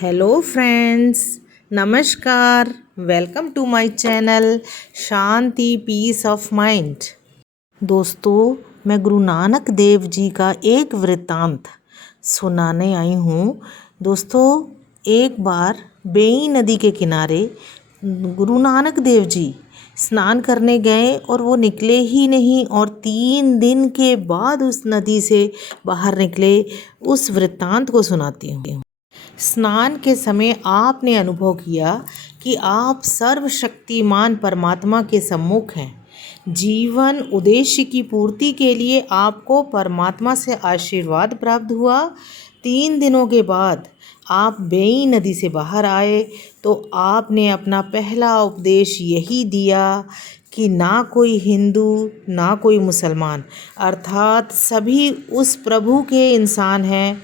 Hello friends, नमस्कार। Welcome to my channel Shanti peace of mind. दोस्तों, मैं गुरु नानक देव जी का एक वृत्तांत सुनाने आई हूँ। दोस्तों, एक बार बेई नदी के किनारे गुरु नानक देव जी स्नान करने गए और वो निकले ही नहीं और 3 दिन के बाद उस नदी से बाहर निकले। उस वृत्तांत को सुनाती हूँ। स्नान के समय आपने अनुभव किया कि आप सर्वशक्तिमान परमात्मा के सम्मुख हैं। जीवन उद्देश्य की पूर्ति के लिए आपको परमात्मा से आशीर्वाद प्राप्त हुआ। 3 दिनों के बाद आप बेई नदी से बाहर आए तो आपने अपना पहला उपदेश यही दिया कि ना कोई हिंदू ना कोई मुसलमान, अर्थात सभी उस प्रभु के इंसान हैं।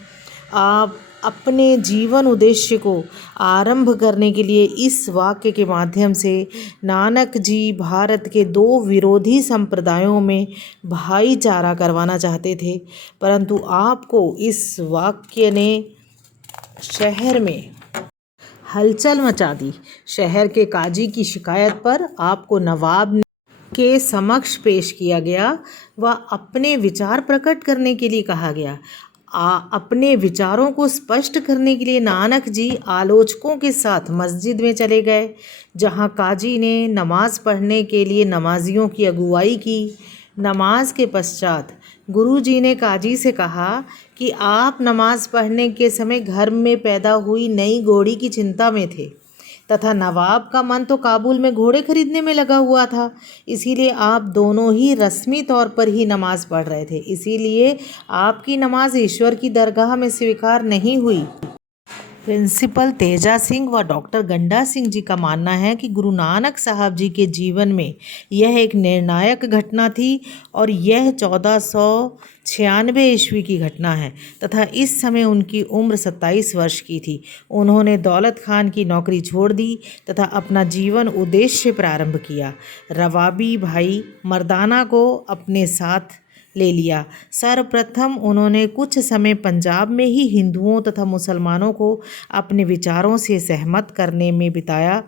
आप अपने जीवन उद्देश्य को आरंभ करने के लिए इस वाक्य के माध्यम से नानक जी भारत के 2 विरोधी संप्रदायों में भाईचारा करवाना चाहते थे, परंतु आपको इस वाक्य ने शहर में हलचल मचा दी। शहर के काजी की शिकायत पर आपको नवाब के समक्ष पेश किया गया व अपने विचार प्रकट करने के लिए कहा गया। अपने विचारों को स्पष्ट करने के लिए नानक जी आलोचकों के साथ मस्जिद में चले गए, जहां काजी ने नमाज पढ़ने के लिए नमाजियों की अगुवाई की। नमाज के पश्चात गुरु जी ने काजी से कहा कि आप नमाज पढ़ने के समय घर में पैदा हुई नई घोड़ी की चिंता में थे तथा नवाब का मन तो काबुल में घोड़े खरीदने में लगा हुआ था, इसीलिए आप दोनों ही रस्मी तौर पर ही नमाज पढ़ रहे थे। इसीलिए आपकी नमाज ईश्वर की दरगाह में स्वीकार नहीं हुई। प्रिंसिपल तेजा सिंह व डॉक्टर गंडा सिंह जी का मानना है कि गुरु नानक साहब जी के जीवन में यह एक निर्णायक घटना थी और यह 1496 ईस्वी की घटना है तथा इस समय उनकी उम्र 27 वर्ष की थी। उन्होंने दौलत खान की नौकरी छोड़ दी तथा अपना जीवन उद्देश्य प्रारंभ किया। रवाबी भाई मर्दाना को अपने साथ ले लिया। सर्वप्रथम उन्होंने कुछ समय पंजाब में ही हिंदुओं तथा मुसलमानों को अपने विचारों से सहमत करने में बिताया।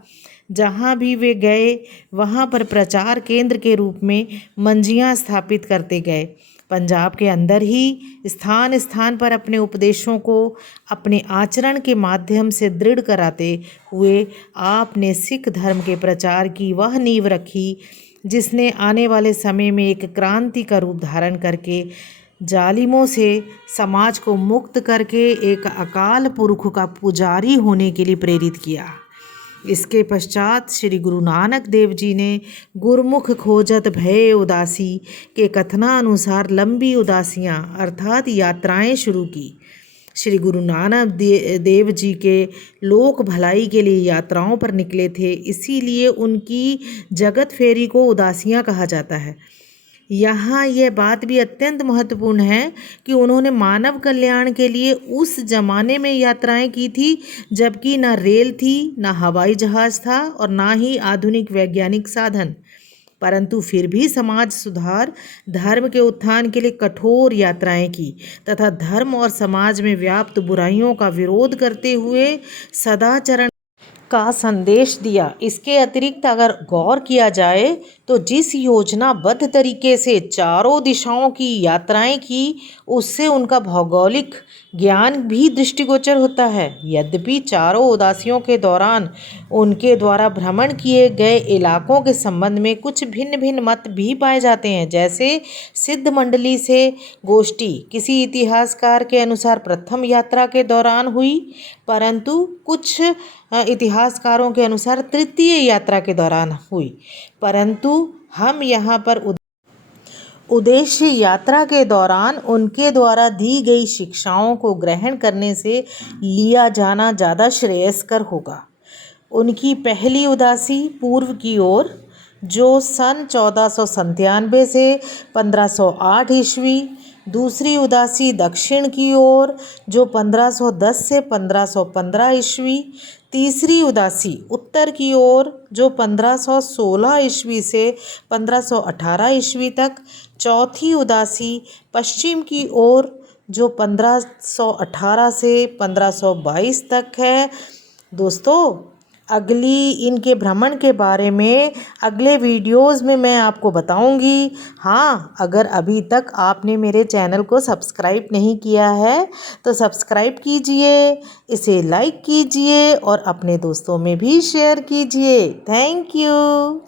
जहाँ भी वे गए वहाँ पर प्रचार केंद्र के रूप में मंजियाँ स्थापित करते गए। पंजाब के अंदर ही स्थान स्थान पर अपने उपदेशों को अपने आचरण के माध्यम से दृढ़ कराते हुए आपने सिख धर्म के प्रचार की वह नींव रखी जिसने आने वाले समय में एक क्रांति का रूप धारण करके जालिमों से समाज को मुक्त करके एक अकाल पुरख का पुजारी होने के लिए प्रेरित किया। इसके पश्चात श्री गुरु नानक देव जी ने गुरमुख खोजत भय उदासी के कथनानुसार लंबी उदासियाँ अर्थात यात्राएं शुरू की। श्री गुरु नानक देव जी के लोक भलाई के लिए यात्राओं पर निकले थे, इसीलिए उनकी जगत फेरी को उदासियाँ कहा जाता है। यहाँ यह बात भी अत्यंत महत्वपूर्ण है कि उन्होंने मानव कल्याण के लिए उस जमाने में यात्राएं की थी जबकि न रेल थी, न हवाई जहाज़ था और ना ही आधुनिक वैज्ञानिक साधन, परंतु फिर भी समाज सुधार धर्म के उत्थान के लिए कठोर यात्राएं की तथा धर्म और समाज में व्याप्त बुराइयों का विरोध करते हुए सदाचरण का संदेश दिया। इसके अतिरिक्त अगर गौर किया जाए तो जिस योजनाबद्ध तरीके से चारों दिशाओं की यात्राएं की उससे उनका भौगोलिक ज्ञान भी दृष्टिगोचर होता है। यद्यपि चारों उदासियों के दौरान उनके द्वारा भ्रमण किए गए इलाकों के संबंध में कुछ भिन्न भिन्न मत भी पाए जाते हैं, जैसे सिद्ध मंडली से गोष्ठी किसी इतिहासकार के अनुसार प्रथम यात्रा के दौरान हुई, परंतु कुछ इतिहासकारों के अनुसार तृतीय यात्रा के दौरान हुई। परंतु हम यहाँ पर उद्देश्य यात्रा के दौरान उनके द्वारा दी गई शिक्षाओं को ग्रहण करने से लिया जाना ज़्यादा श्रेयस्कर होगा। उनकी पहली उदासी पूर्व की ओर जो सन 1497 से 1508 ईस्वी, दूसरी उदासी दक्षिण की ओर जो 1510 से 1515 ईस्वी, तीसरी उदासी उत्तर की ओर जो 1516 ईस्वी से 1518 ईस्वी तक, चौथी उदासी पश्चिम की ओर जो 1518 से 1522 तक है। दोस्तों, अगली इनके भ्रमण के बारे में अगले वीडियोस में मैं आपको बताऊंगी। हाँ, अगर अभी तक आपने मेरे चैनल को सब्सक्राइब नहीं किया है तो सब्सक्राइब कीजिए, इसे लाइक कीजिए और अपने दोस्तों में भी शेयर कीजिए। Thank you.